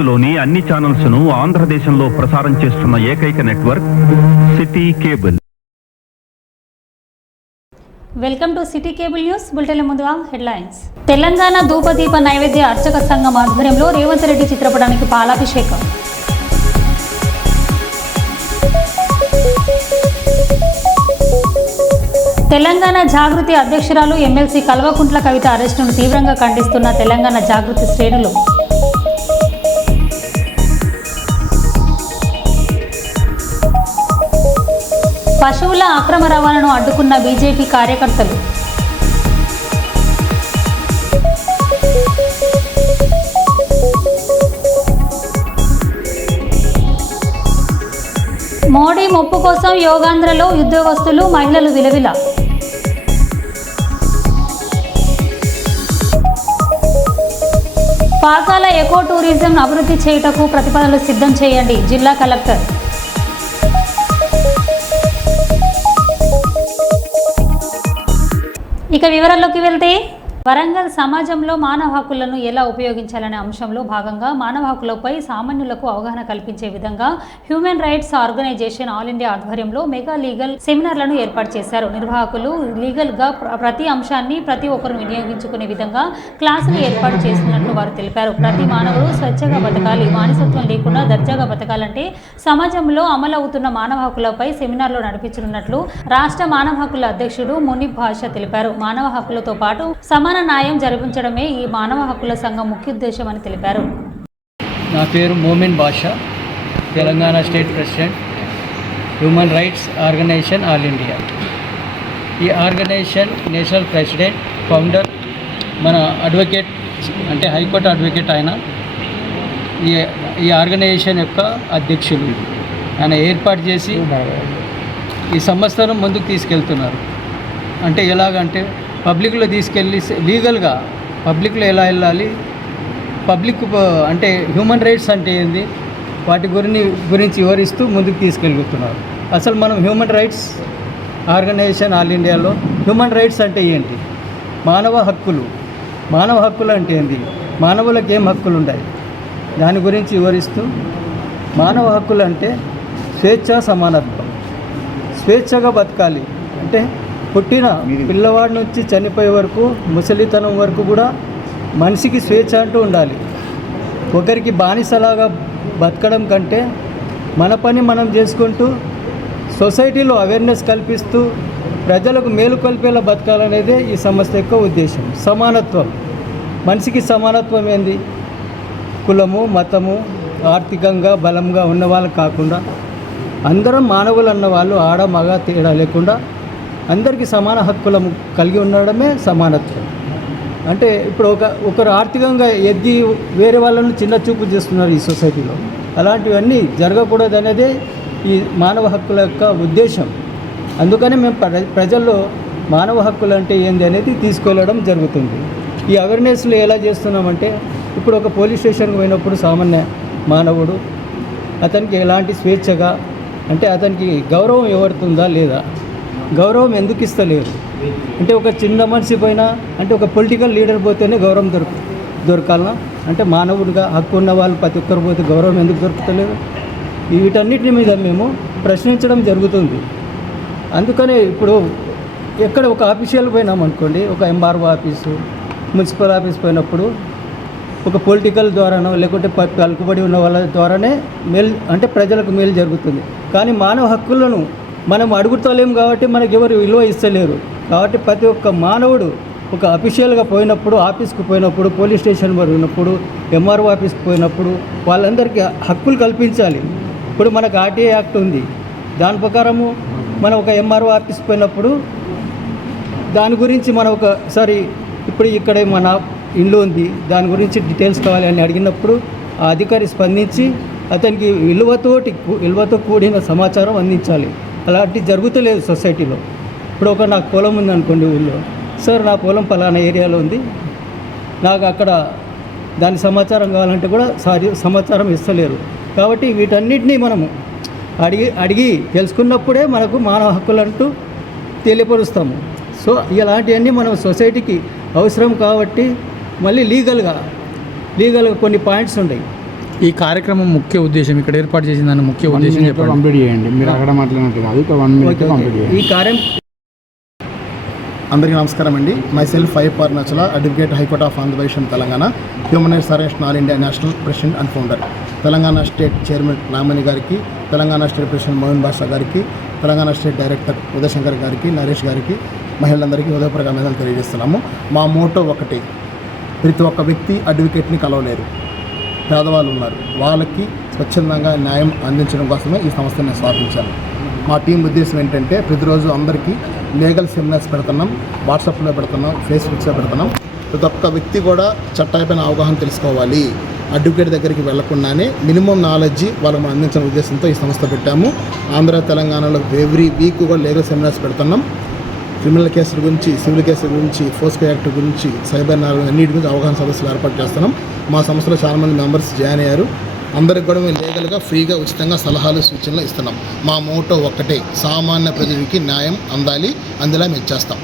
భారత్లోని అన్ని ఛానల్స్ను ఆంధ్రదేశంలో ప్రసారం చేస్తున్న ఏకైక network city cable. Welcome to city cable news. Bulletin ముందుగా హెడ్లైన్స్. తెలంగాణ ధూపదీప నైవేద్య అర్చక సంఘం ఆధ్వర్యంలో రేవంత్ రెడ్డి చిత్రపటానికి పాలాభిషేకం. తెలంగాణ జాగృతి అధ్యక్షురాలు ఎమ్మెల్సీ కల్వకుంట్ల కవిత అరెస్టును తీవ్రంగా ఖండిస్తున్న తెలంగాణ జాగృతి శ్రేణులు. పశువుల అక్రమ రవాణాను అడ్డుకున్న బీజేపీ కార్యకర్తలు. మోడీ మొప్పు కోసం యోగాంధ్రలో ఉద్యోగస్తులు మహిళలు విలవిల. పాకాల ఎకో టూరిజం అభివృద్ధి చేయుటకు ప్రతిపాదనలు సిద్ధం చేయండి జిల్లా కలెక్టర్. ఇక వివరాల్లోకి వెళ్తే వరంగల్ సమాజంలో మానవ హక్కులను ఎలా ఉపయోగించాలనే అంశంలో భాగంగా మానవ హక్కులపై సామాన్యులకు అవగాహన కల్పించే విధంగా human rights organisation all India ఆధ్వర్యంలో మెగా లీగల్ సెమినార్లను ఏర్పాటు చేశారు. నిర్వాహకులు లీగల్గా ప్రతి అంశాన్ని ప్రతి ఒక్కరు వినియోగించుకునే విధంగా క్లాసులు ఏర్పాటు చేస్తున్నట్లు వారు తెలిపారు. ప్రతి మానవుడు స్వచ్ఛంగా బతకాలి, మానసత్వం లేకుండా దర్జాగా బతకాలంటే సమాజంలో అమలవుతున్న మానవ హక్కులపై సెమినార్లు నడిపించనున్నట్లు రాష్ట్ర మానవ హక్కుల అధ్యక్షుడు మునీబ్ భాషా తెలిపారు. మానవ హక్కులతో పాటు సమాన న్యాయం జరిపించడమే ఈ మానవ హక్కుల సంఘం ముఖ్య ఉద్దేశం అని తెలిపారు. నా పేరు Momin Basha, Telangana state president, human rights organisation all India. ఈ ఆర్గనైజేషన్ నేషనల్ ప్రెసిడెంట్, ఫౌండర్ మన అడ్వకేట్ అంటే హైకోర్టు అడ్వకేట్ ఆయన ఈ ఆర్గనైజేషన్ యొక్క అధ్యక్షులు. ఆయన ఏర్పాటు చేసి ఈ సంస్థను ముందుకు తీసుకెళ్తున్నారు. అంటే ఎలాగంటే పబ్లిక్లో తీసుకెళ్ళి లీగల్గా పబ్లిక్లో ఎలా వెళ్ళాలి, పబ్లిక్ అంటే హ్యూమన్ రైట్స్ అంటే ఏంది, వాటి గురించి వివరిస్తూ ముందుకు తీసుకెళ్తున్నారు. అసలు మనం హ్యూమన్ రైట్స్ ఆర్గనైజేషన్ ఆల్ ఇండియాలో హ్యూమన్ రైట్స్ అంటే ఏంటి, మానవ హక్కులు అంటే ఏంది, మానవులకు ఏం హక్కులు ఉన్నాయి దాని గురించి వివరిస్తూ, మానవ హక్కులు అంటే స్వేచ్ఛ, సమానత్వం, స్వేచ్ఛగా బతకాలి అంటే పుట్టిన పిల్లవాడి నుంచి చనిపోయే వరకు, ముసలితనం వరకు కూడా మనిషికి స్వేచ్ఛ అంటూ ఉండాలి. ఒకరికి బానిసలాగా బతకడం కంటే మన పని మనం చేసుకుంటూ సొసైటీలో అవేర్నెస్ కల్పిస్తూ ప్రజలకు మేలు కల్పేలా బతకాలనేదే ఈ సంస్థ యొక్క ఉద్దేశం. సమానత్వం, మనిషికి సమానత్వం ఏంది, కులము, మతము, ఆర్థికంగా బలంగా ఉన్నవాళ్ళు కాకుండా అందరం మానవులు అన్నవాళ్ళు ఆడ మగ తేడా లేకుండా అందరికీ సమాన హక్కులను కలిగి ఉండడమే సమానత్వం. అంటే ఇప్పుడు ఒకరు ఆర్థికంగా ఎద్ది వేరే వాళ్ళను చిన్న చూపు చేస్తున్నారు ఈ సొసైటీలో. అలాంటివన్నీ జరగకూడదు అనేదే ఈ మానవ హక్కుల యొక్క ఉద్దేశం. అందుకనే మేము ప్రజల్లో మానవ హక్కులు అంటే ఏంది అనేది తీసుకెళ్ళడం జరుగుతుంది. ఈ అవేర్నెస్లో ఎలా చేస్తున్నామంటే, ఇప్పుడు ఒక పోలీస్ స్టేషన్కి పోయినప్పుడు సామాన్య మానవుడు అతనికి ఎలాంటి స్వేచ్ఛగా అంటే అతనికి గౌరవం ఇవ్వడుతుందా లేదా, గౌరవం ఎందుకు ఇస్తలేరు అంటే, ఒక చిన్న మనిషి పోయినా అంటే ఒక పొలిటికల్ లీడర్ పోతేనే గౌరవం దొరకాలనా అంటే, మానవుడిగా హక్కు ఉన్న వాళ్ళు ప్రతి ఒక్కరు పోతే గౌరవం ఎందుకు దొరుకుతలేదు, వీటన్నిటి మీద మేము ప్రశ్నించడం జరుగుతుంది. అందుకనే ఇప్పుడు ఎక్కడ ఒక ఆఫీషియల్ పోయినాం అనుకోండి, ఒక ఎంఆర్ఓ ఆఫీసు, మున్సిపల్ ఆఫీస్ పోయినప్పుడు ఒక పొలిటికల్ ద్వారానో లేకుంటే పలుకుబడి ఉన్న వాళ్ళ ద్వారానే మేలు అంటే ప్రజలకు మేలు జరుగుతుంది. కానీ మానవ హక్కులను మనం అడుగుతలేము కాబట్టి మనకి ఎవరు విలువ ఇస్తలేరు. కాబట్టి ప్రతి ఒక్క మానవుడు ఒక అఫీషియల్గా పోయినప్పుడు, ఆఫీస్కి పోయినప్పుడు, పోలీస్ స్టేషన్ పోయినప్పుడు, ఎంఆర్ఓ ఆఫీస్కి పోయినప్పుడు వాళ్ళందరికీ హక్కులు కల్పించాలి. ఇప్పుడు మనకు ఆర్టీఐ యాక్ట్ ఉంది, దాని ప్రకారము మనం ఒక ఎంఆర్ఓ ఆఫీస్కి పోయినప్పుడు దాని గురించి మనం ఒకసారి ఇప్పుడు ఇక్కడ మన ఇల్లు ఉంది దాని గురించి డీటెయిల్స్ కావాలి అని అడిగినప్పుడు ఆ అధికారి స్పందించి అతనికి విలువతో కూడిన సమాచారం అందించాలి. అలాంటివి జరుగుతలేదు సొసైటీలో. ఇప్పుడు నాకు పొలం ఉంది అనుకోండి ఊళ్ళో, సార్ నా పొలం పలానా ఏరియాలో ఉంది, నాకు అక్కడ దాని సమాచారం కావాలంటే కూడా సమాచారం ఇస్తలేరు. కాబట్టి వీటన్నిటినీ మనము అడిగి తెలుసుకున్నప్పుడే మనకు మానవ హక్కులంటూ తెలియపరుస్తాము. సో ఇలాంటివన్నీ మనం సొసైటీకి అవసరం కాబట్టి మళ్ళీ లీగల్గా కొన్ని పాయింట్స్ ఉన్నాయి. ఈ కార్యక్రమం ముఖ్య ఉద్దేశం ఇక్కడ ఏర్పాటు చేసిన దాని ముఖ్య ఉద్దేశం చెప్పండి. కంప్లీట్ చేయండి. మీరు అక్కడ మాట్లాడినట్టు కాదు, 1 minute కంప్లీట్ చేయండి. ఈ కార్యం అందరికీ నమస్కారం అండి. Myself IF Arunachala, advocate, high court of Andhra Pradesh and Telangana, human rights organisation all India national president and founder. Telangana state chairman Namani గారికి, తెలంగాణ స్టేట్ ప్రెసిడెంట్ మోహన్ బాషా గారికి, తెలంగాణ స్టేట్ డైరెక్టర్ ఉదయశంకర్ గారికి, నరేష్ గారికి, మహిళలందరికీ హృదయపూర్వక అభినందనలు తెలియజేస్తున్నాము. మా మోటో ఒకటి, ప్రతి ఒక్క వ్యక్తి అడ్వకేట్ని కలవలేరు, పేదవాళ్ళు ఉన్నారు, వాళ్ళకి స్వచ్ఛందంగా న్యాయం అందించడం కోసమే ఈ సంస్థను నేను స్థాపించాను. మా టీం ఉద్దేశం ఏంటంటే ప్రతిరోజు అందరికీ లీగల్ సెమినార్స్ పెడుతున్నాం, వాట్సాప్లో పెడుతున్నాం, ఫేస్బుక్స్లో పెడుతున్నాం. ప్రతి ఒక్క వ్యక్తి కూడా చట్టాలపైన అవగాహన తెలుసుకోవాలి, అడ్వకేట్ దగ్గరికి వెళ్లకుండానే మినిమం నాలెడ్జ్ వాళ్ళకి మనం అందించిన ఉద్దేశంతో ఈ సంస్థ పెట్టాము. ఆంధ్ర తెలంగాణలో ఎవ్రీ వీక్ కూడా లీగల్ సెమినార్స్ పెడుతున్నాం. క్రిమినల్ కేసుల గురించి, సివిల్ కేసుల గురించి, ఫోస్కో యాక్ట్ గురించి, సైబర్ నేరాల అన్నిటి గురించి అవగాహన సదస్సులు ఏర్పాటు చేస్తున్నాం. మా సంస్థలో చాలామంది మెంబర్స్ జాయిన్ అయ్యారు. అందరికి కూడా మేము లీగల్గా ఫ్రీగా ఉచితంగా సలహాలు సూచనలు ఇస్తున్నాం. మా మోటో ఒక్కటే, సామాన్య ప్రజలకి న్యాయం అందాలి, అందులో మేము చేస్తాం.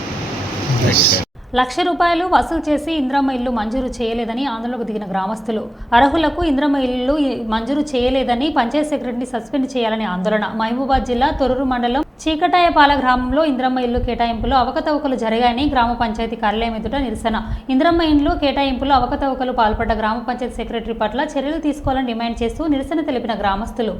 ₹1,00,000 వసూలు చేసి ఇంద్రమ్మ ఇల్లు మంజూరు చేయలేదని ఆందోళనకు దిగిన గ్రామస్తులు. అర్హులకు ఇంద్రమ్మ ఇల్లు మంజూరు చేయలేదని పంచాయత్ సెక్రటరీని సస్పెండ్ చేయాలని ఆందోళన. మహబూబాద్ జిల్లా తొర్రూరు మండలం చీకటాయపాల గ్రామంలో ఇంద్రమ్మ ఇల్లు కేటాయింపులో అవకతవకలు జరిగాయని గ్రామ పంచాయతీ కార్యాలయం ఎదుట నిరసన. ఇంద్రమ్మ ఇల్లు కేటాయింపులో అవకతవకలు పాల్పడ్డ గ్రామ పంచాయతీ సెక్రటరీ పట్ల చర్యలు తీసుకోవాలని డిమాండ్ చేస్తూ నిరసన తెలిపిన గ్రామస్తులు.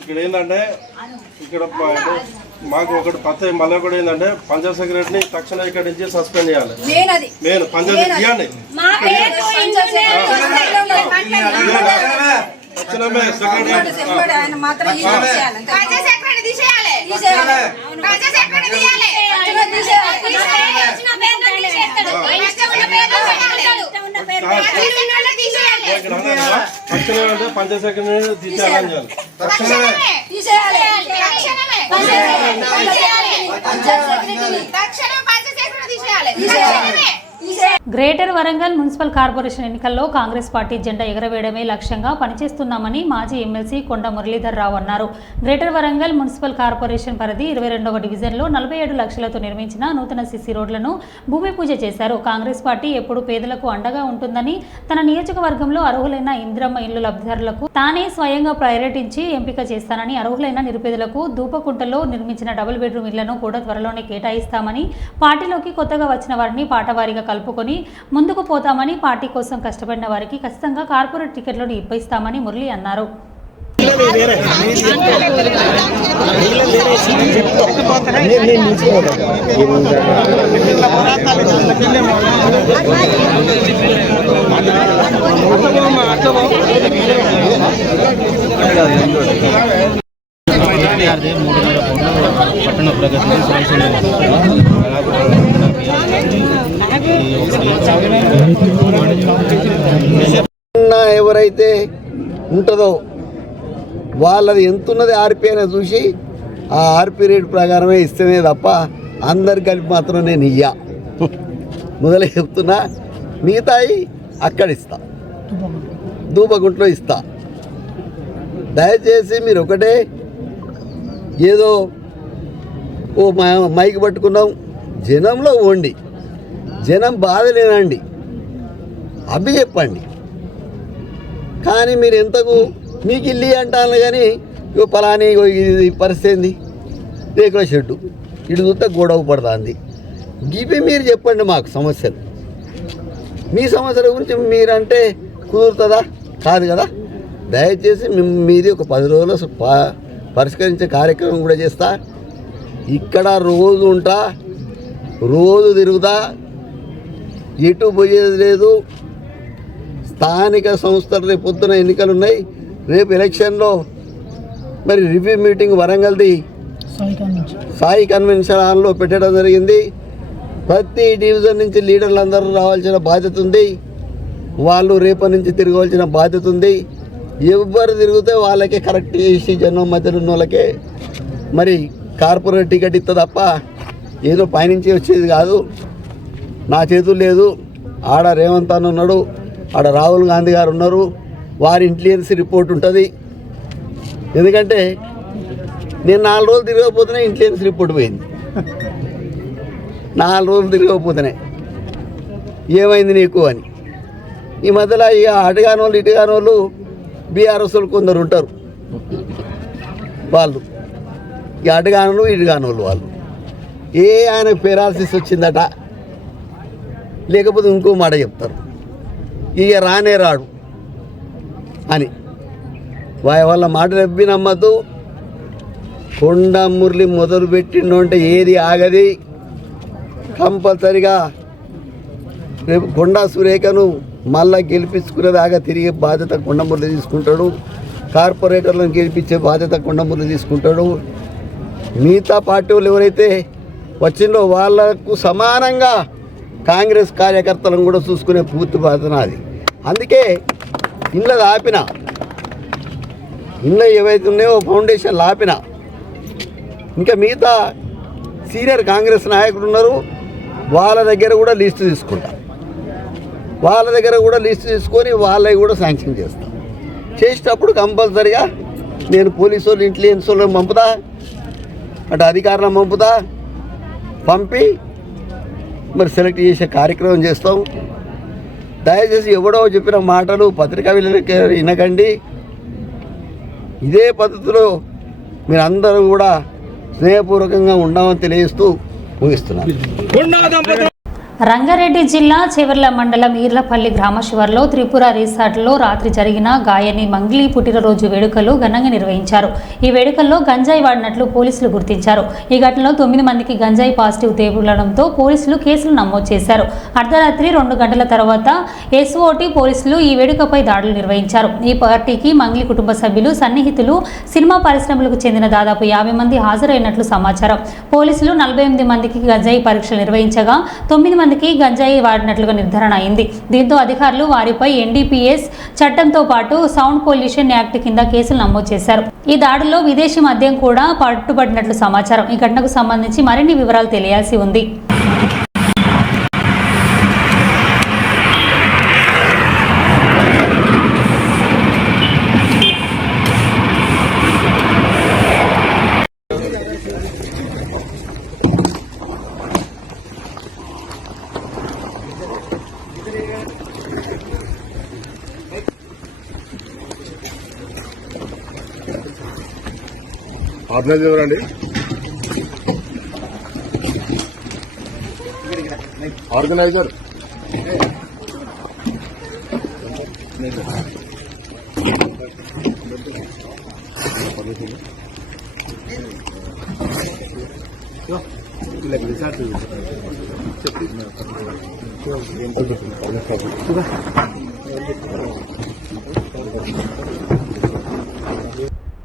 ఇక్కడ ఏంటంటే ఇక్కడ మాకు ఒకటి పత్త మళ్ళీ కూడా ఏంటంటే పంచాయత్ సెక్రటరీని తక్షణం ఇక్కడి నుంచి సస్పెండ్ చేయాలి. మెయిన్ పంచాయతీ తీయండి. తక్షణమే సెక్రటరీ తక్షణమే పంచాయత్ సెక్రటరీ తీసేయాలని గ్రేటర్ వరంగల్ మున్సిపల్ కార్పొరేషన్ ఎన్నికల్లో కాంగ్రెస్ పార్టీ జెండా ఎగరవేయడమే లక్ష్యంగా పనిచేస్తున్నామని మాజీ ఎమ్మెల్సీ కొండ మురళీధర్ రావు అన్నారు. గ్రేటర్ వరంగల్ మున్సిపల్ కార్పొరేషన్ పరిధి 22వ డివిజన్లో 47 లక్షలతో నిర్మించిన నూతన సిసి రోడ్లను భూమి పూజ చేశారు. కాంగ్రెస్ పార్టీ ఎప్పుడు పేదలకు అండగా ఉంటుందని, తన నియోజకవర్గంలో అర్హులైన ఇంద్రమ్మ ఇల్లు లబ్ధిదారులకు తానే స్వయంగా పర్యటించి ఎంపిక చేస్తానని, అర్హులైన నిరుపేదలకు దూపకుంటలో నిర్మించిన డబుల్ బెడ్రూమ్ ఇళ్లను కూడా త్వరలోనే కేటాయిస్తామని, పార్టీలోకి కొత్తగా వచ్చిన వారిని పాటవారీగా కలుపుకొని ముందుకు పోతామని, పార్టీ కోసం కష్టపడిన వారికి ఖచ్చితంగా కార్పొరేట్ టికెట్లను ఇప్పిస్తామని మురళి అన్నారు. పట్టణ ప్రగతి ఎవరైతే ఉంటుందో వాళ్ళది ఎంతున్నది ఆర్పీ అనేది చూసి ఆ ఆర్పీ రేట్ ప్రకారమే ఇస్తేనే తప్ప అందరు కలిపి మాత్రం నేను ఇయ్యా. మొదలు చెప్తున్నా, మిగతాయి అక్కడ ఇస్తా, దూపగుంట్లో ఇస్తా. దయచేసి మీరు ఒకటే ఏదో ఓ మైక్ పట్టుకున్నాం, జనంలో ఉండి జనం బాధలేనండి అవి చెప్పండి. కానీ మీరు ఎంతకు మీకు ఇల్లు అంటాను కానీ ఇగో పలాని ఇది పరిస్థితి ఏంది, రేకుల షెడ్డు ఇటు చూస్తే గొడవ పడుతుంది. ఇవి మీరు చెప్పండి మాకు సమస్యలు. మీ సమస్యల గురించి మీరంటే కుదురుతుందా? కాదు కదా. దయచేసి మీది ఒక 10 రోజులు పరిష్కరించే కార్యక్రమం కూడా చేస్తా. ఇక్కడ రోజు ఉంటా, రోజు తిరుగుతా, ఎటు పోయేది లేదు. స్థానిక సంస్థలు రేపు పొద్దున ఎన్నికలు ఉన్నాయి. రేపు ఎలక్షన్లో మరి రివ్యూ మీటింగ్ వరంగల్ది సాయి కన్వెన్షన్ హాల్లో పెట్టడం జరిగింది. ప్రతి డివిజన్ నుంచి లీడర్లు అందరూ రావాల్సిన బాధ్యత ఉంది. వాళ్ళు రేపటి నుంచి తిరగవలసిన బాధ్యత ఉంది. ఎవరు తిరిగితే వాళ్ళకే కరెక్ట్ చేసి జనం మధ్యలో ఉన్న వాళ్ళకే మరి కార్పొరేట్ టికెట్ ఇస్తా తప్ప ఏదో పైనుంచి వచ్చేది కాదు, నా చేతులు లేదు. ఆడ రేవంత్ అన్న ఉన్నాడు, ఆడ రాహుల్ గాంధీ గారు ఉన్నారు, వారి ఇంటెలిజెన్స్ రిపోర్ట్ ఉంటుంది. ఎందుకంటే నేను 4 రోజులు తిరగకపోతేనే ఇంటెలిజెన్స్ రిపోర్ట్ పోయింది. 4 రోజులు తిరగకపోతేనే ఏమైంది నీకు అని. ఈ మధ్యలో ఇక అటుగాని వాళ్ళు ఇటుగాని వాళ్ళు బీఆర్ఎస్ వాళ్ళు కొందరు ఉంటారు, వాళ్ళు ఇక అటుగానులు ఇటుగాని వాళ్ళు ఆయనకు పెరాలసిస్ వచ్చిందట, లేకపోతే ఇంకో మాట చెప్తారు, ఇక రానే రాడు అని. వాళ్ళ మాట నవ్వి నమ్మద్దు. కొండ మురళి మొదలు పెట్టిండు అంటే ఏది ఆగది. కంపల్సరిగా రేపు కొండా సురేఖను మళ్ళా గెలిపించుకునేదాకా తిరిగే బాధ్యత కొండ మురళి తీసుకుంటాడు. కార్పొరేటర్లను గెలిపించే బాధ్యత కొండ మురళి తీసుకుంటాడు. మిగతా పార్టీ వాళ్ళు ఎవరైతే వచ్చిందో వాళ్లకు సమానంగా కాంగ్రెస్ కార్యకర్తలను కూడా చూసుకునే పూర్తి బాధ్యత అది. అందుకే ఇళ్ళ ఆపిన, ఇళ్ళ ఏవైతే ఉన్నాయో ఫౌండేషన్లు ఆపిన. ఇంకా మిగతా సీనియర్ కాంగ్రెస్ నాయకులు ఉన్నారు, వాళ్ళ దగ్గర కూడా లిస్టు తీసుకుంటా, వాళ్ళ దగ్గర కూడా లిస్టు తీసుకొని వాళ్ళవి కూడా శాంక్షన్ చేస్తాం. చేసేటప్పుడు కంపల్సరిగా నేను పోలీసు వాళ్ళు ఇంటెలిజెన్స్ వాళ్ళని పంపుతా, అటు అధికారులను పంపుతా, పంపి మరి సెలెక్ట్ చేసే కార్యక్రమం చేస్తాం. దయచేసి ఎవడో చెప్పిన మాటలు పత్రికా విలేకరులకి వినకండి. ఇదే పద్ధతిలో మీరందరూ కూడా స్నేహపూర్వకంగా ఉండమని తెలియజేస్తూ ముగిస్తున్నాను. రంగారెడ్డి జిల్లా చెవర్ల మండలం ఈర్లపల్లి గ్రామ శివార్లో త్రిపుర రిసార్ట్లో రాత్రి జరిగిన గాయని మంగ్లీ పుట్టినరోజు వేడుకలు ఘనంగా నిర్వహించారు. ఈ వేడుకల్లో గంజాయి వాడినట్లు పోలీసులు గుర్తించారు. ఈ ఘటనలో 9 మందికి గంజాయి పాజిటివ్ తేలడంతో పోలీసులు కేసులు నమోదు చేశారు. అర్ధరాత్రి 2 గంటల తర్వాత ఎస్ఓటి పోలీసులు ఈ వేడుకపై దాడులు నిర్వహించారు. ఈ పార్టీకి మంగ్లీ కుటుంబ సభ్యులు, సన్నిహితులు, సినిమా పరిశ్రమలకు చెందిన దాదాపు 50 మంది హాజరైనట్లు సమాచారం. పోలీసులు 48 మందికి గంజాయి పరీక్షలు నిర్వహించగా 9 మందికి గంజాయి వాడినట్లుగా నిర్ధారణ అయింది. దీంతో అధికారులు వారిపై ఎన్డీపీఎస్ చట్టంతో పాటు సౌండ్ పొల్యూషన్ యాక్ట్ కింద కేసులు నమోదు చేశారు. ఈ దాడుల్లో విదేశీ మద్యం కూడా పట్టుబడినట్లు సమాచారం. ఈ ఘటనకు సంబంధించి మరిన్ని వివరాలు తెలియాల్సి ఉంది. ఆర్గనైజర్ ఎవరండి? ఆర్గనైజర్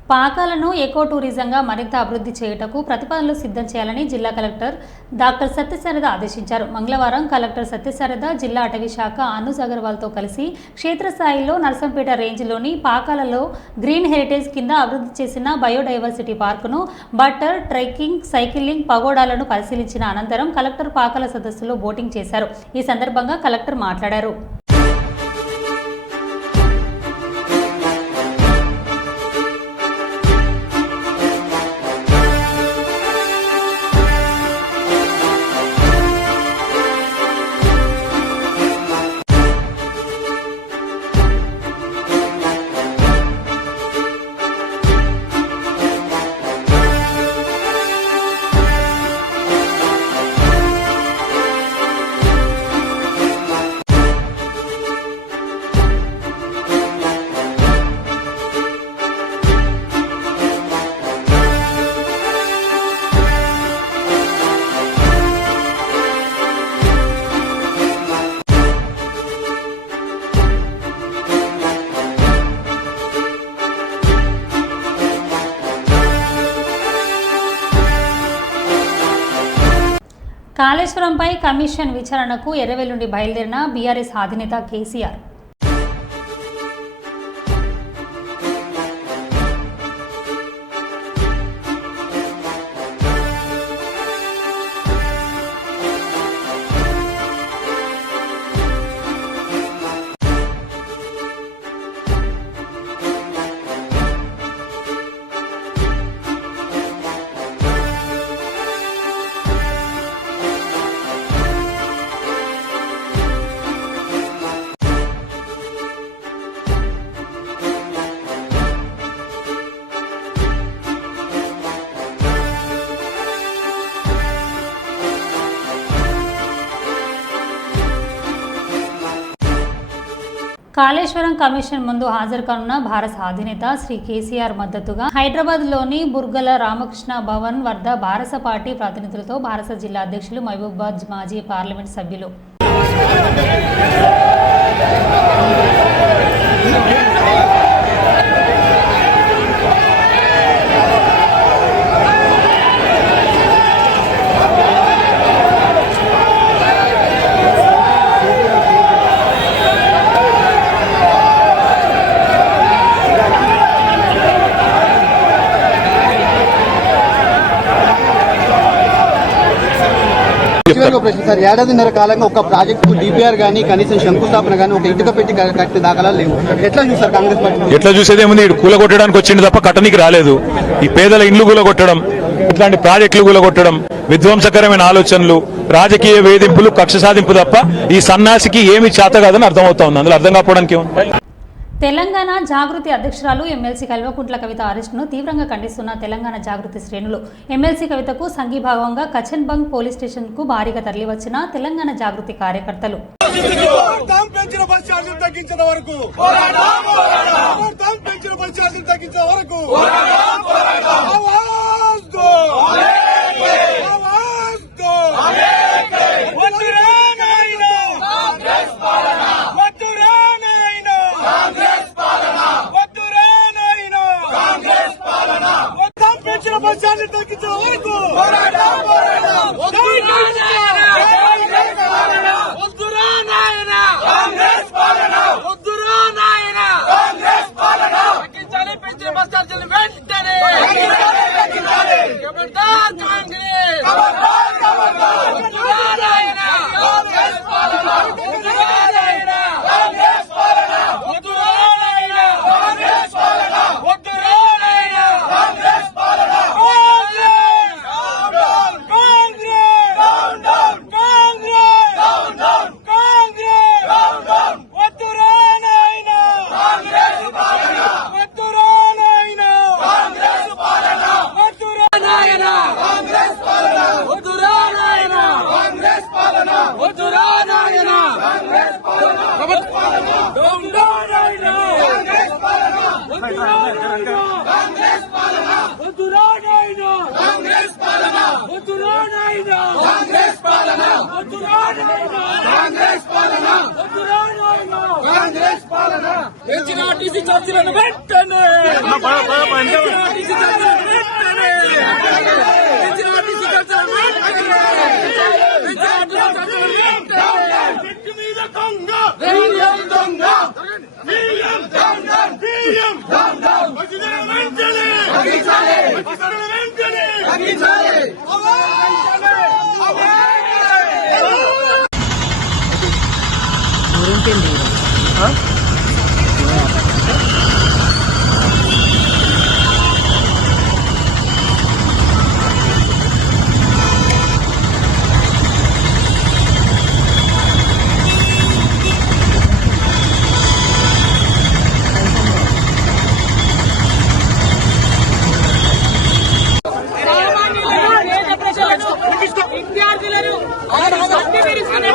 పాకాలను ఎకో టూరిజంగా మరింత అభివృద్ధి చేయుటకు ప్రతిపాదనలు సిద్ధం చేయాలని జిల్లా కలెక్టర్ డాక్టర్ సత్యశారద ఆదేశించారు. మంగళవారం కలెక్టర్ సత్యశారద జిల్లా అటవీ శాఖ అనుజ్ అగర్వాల్తో కలిసి క్షేత్రస్థాయిలో నర్సంపేట రేంజ్లోని పాకాలలో గ్రీన్ హెరిటేజ్ కింద అభివృద్ధి చేసిన బయోడైవర్సిటీ పార్కును, బట్టర్, ట్రెక్కింగ్, సైకిలింగ్, పగోడాలను పరిశీలించిన అనంతరం కలెక్టర్ పాకాల సదస్సులో బోటింగ్ చేశారు. ఈ సందర్భంగా కలెక్టర్ మాట్లాడారు. కాళేశ్వరంపై కమిషన్ విచారణకు ఎర్రవెల్లి నుండి బయలుదేరిన బీఆర్ఎస్ అధినేత కేసీఆర్. కాళేశ్వరం కమిషన్ ముందు హాజరు కానున్న భారత అధినేత శ్రీ కేసీఆర్ మద్దతుగా హైదరాబాద్లోని బుర్గల రామకృష్ణ భవన్ వద్ద భారత పార్టీ ప్రతినిధులతో భారత జిల్లా అధ్యక్షులు మహబూబాబాద్ మాజీ పార్లమెంట్ సభ్యులు ప్రశ్న సార్, ఏడాదిన్నర కాలంగా ఒక ప్రాజెక్టు డిపిఆర్ గానీ కనీసం శంకుస్థాపన గానీ ఒక ఇటుక పెట్టి కట్టిన దాఖలాలు లేవు. ఎట్లా చూస్తారు కాంగ్రెస్ పార్టీ? ఎట్లా చూసేదేముంది, ఇటు కూలగొట్టడానికి వచ్చింది తప్ప కట్టనికి రాలేదు. ఈ పేదల ఇండ్లు కూలగొట్టడం, ఇట్లాంటి ప్రాజెక్టులు కూలగొట్టడం, విధ్వంసకరమైన ఆలోచనలు, రాజకీయ వేధింపులు, కక్ష సాధింపు తప్ప ఈ సన్నాసికి ఏమి చేత కాదని అర్థమవుతా ఉంది. అందులో అర్థం కాకపోవడానికి తెలంగాణ జాగృతి అధ్యక్షురాలు ఎమ్మెల్సీ కల్వకుంట్ల కవిత అరెస్టును తీవ్రంగా ఖండిస్తున్న తెలంగాణ జాగృతి శ్రేణులు ఎమ్మెల్సీ కవితకు సంఘీభావంగా కచన్బంగ్ పోలీస్ స్టేషన్కు భారీగా తరలివచ్చిన తెలంగాణ జాగృతి కార్యకర్తలు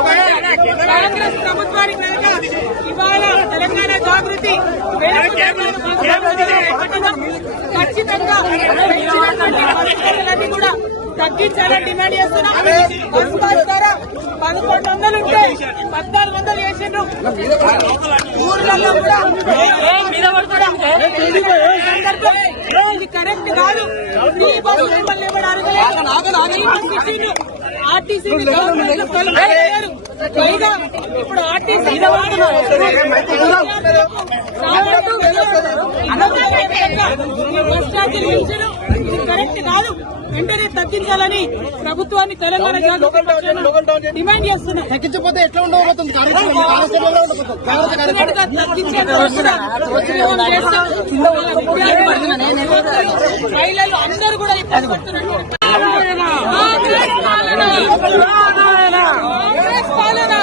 కాంగ్రెస్ ప్రభుత్వానికి ఇవాళ తెలంగాణ జాగృతి ఖచ్చితంగా కూడా తగ్గించాలని డిమాండ్ చేస్తున్నాం. బస్ పాస్ ద్వారా 1100 ఉంటే 1400 చేసిండ్రు. ఊర్లలో కూడా ఇది కరెక్ట్ కాదు. ఈ బస్సు మిమ్మల్ని ఎవరు అడగలేదు. ఆర్టీసీ పైగా ఇప్పుడు ఆర్టీసీ బస్ ఛార్జీలు పెంచడం ఇది కరెక్ట్ కాదు. వెంటనే తగ్గించాలని ప్రభుత్వాన్ని తెలంగాణ జాగృతి డిమాండ్ చేస్తున్నాం. తగ్గించకపోతే ఎట్లా ఉండబోతుంది? మహిళలు అందరూ కూడా ఇబ్బంది పడుతున్నారు. పాలన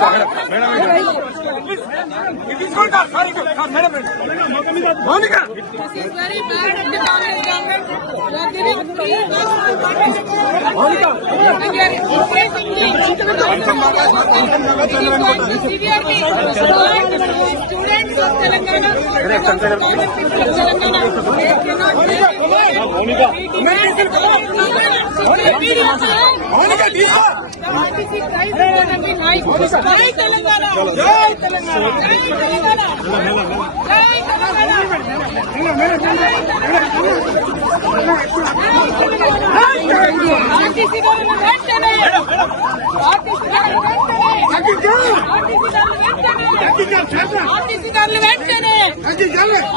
This is very bad of the Congress government. You are giving free bus to participants. And you are increasing the it is going to severely hurt students of Telangana and also common people of Telangana. They cannot get it. We demand that the RTC price is going to be high. Jai Telangana! Jai Telangana! Jai Telangana! Jai Telangana! RTC ధరలు వెంటనే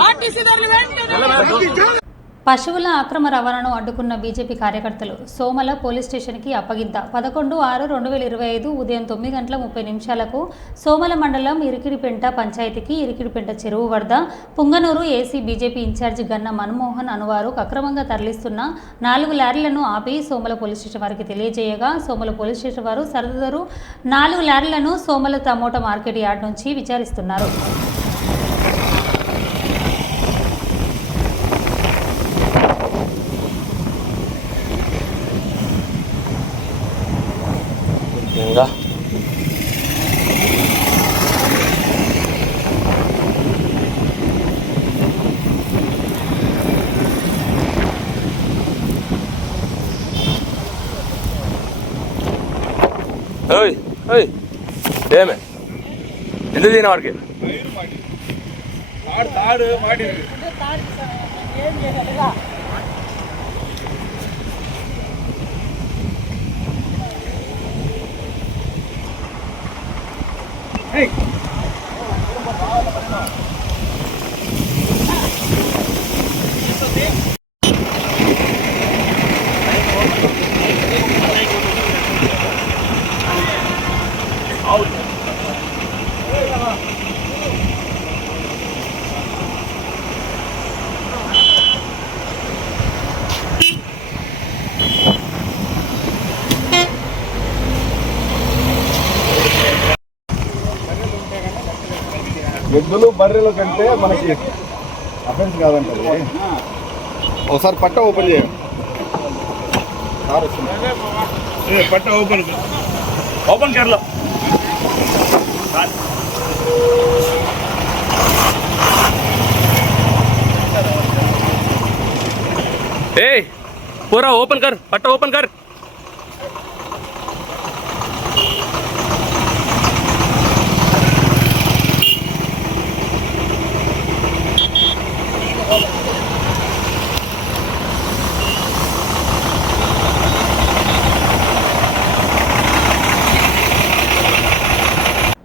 RTC ధరలు వెంటనే పశువుల అక్రమ రవాణాను అడ్డుకున్న BJP కార్యకర్తలు Somala police స్టేషన్కి అప్పగింత 11/6/2025 ఉదయం 9:30 సోమల మండలం ఇరికిడిపెంట పంచాయతీకి ఇరికిడిపెంట చెరువు వద్ద పుంగనూరు ఏసీ బీజేపీ ఇన్ఛార్జి గన్న మన్మోహన్ అనువారు అక్రమంగా తరలిస్తున్న 4 లారీలను ఆపి సోమల పోలీస్ స్టేషన్ వారికి తెలియజేయగా సోమల పోలీస్ స్టేషన్ వారు సరదారు 4 లారీలను సోమల టమోటా మార్కెట్ యార్డ్ నుంచి విచారిస్తున్నారు. ఏమే ఎందుకు తిన వాడికి ఎద్దులు బర్రెల కంటే మనకి అఫెన్స్ కాదంటే ఒకసారి పట్ట ఓపెన్ చేయండి. పట్ట ఓపెన్ కేరళ पूरा ओपन कर पट्टा ओपन कर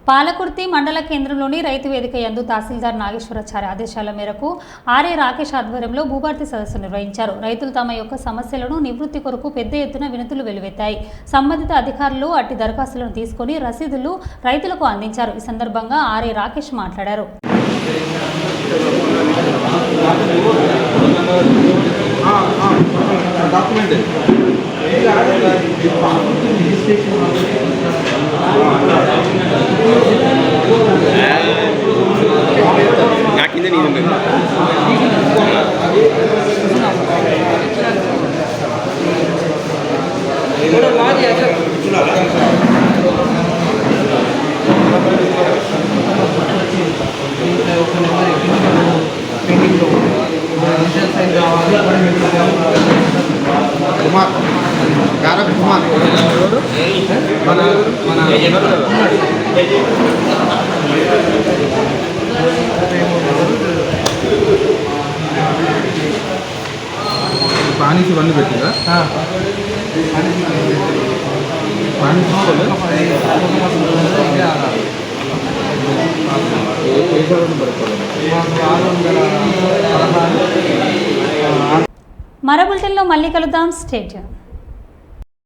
పాలకుర్తి మండల కేంద్రంలోని రైతు వేదిక యందు తహసీల్దార్ నాగేశ్వరాచారి ఆదేశాల మేరకు ఆర్ఏ రాకేష్ ఆధ్వర్యంలో భూభారతి సదస్సు నిర్వహించారు. రైతులు తమ యొక్క సమస్యలను నివృత్తి కొరకు పెద్ద ఎత్తున వినతులు వెలువెత్తాయి. సంబంధిత అధికారులు అట్టి దరఖాస్తులను తీసుకుని రసీదులు రైతులకు అందించారు. ఈ సందర్భంగా ఆర్ఏ రాకేష్ మాట్లాడారు. पानी से बंद बैठेगा మరో బులెటిన్లో మళ్ళీ కలుద్దాం. Stay tune.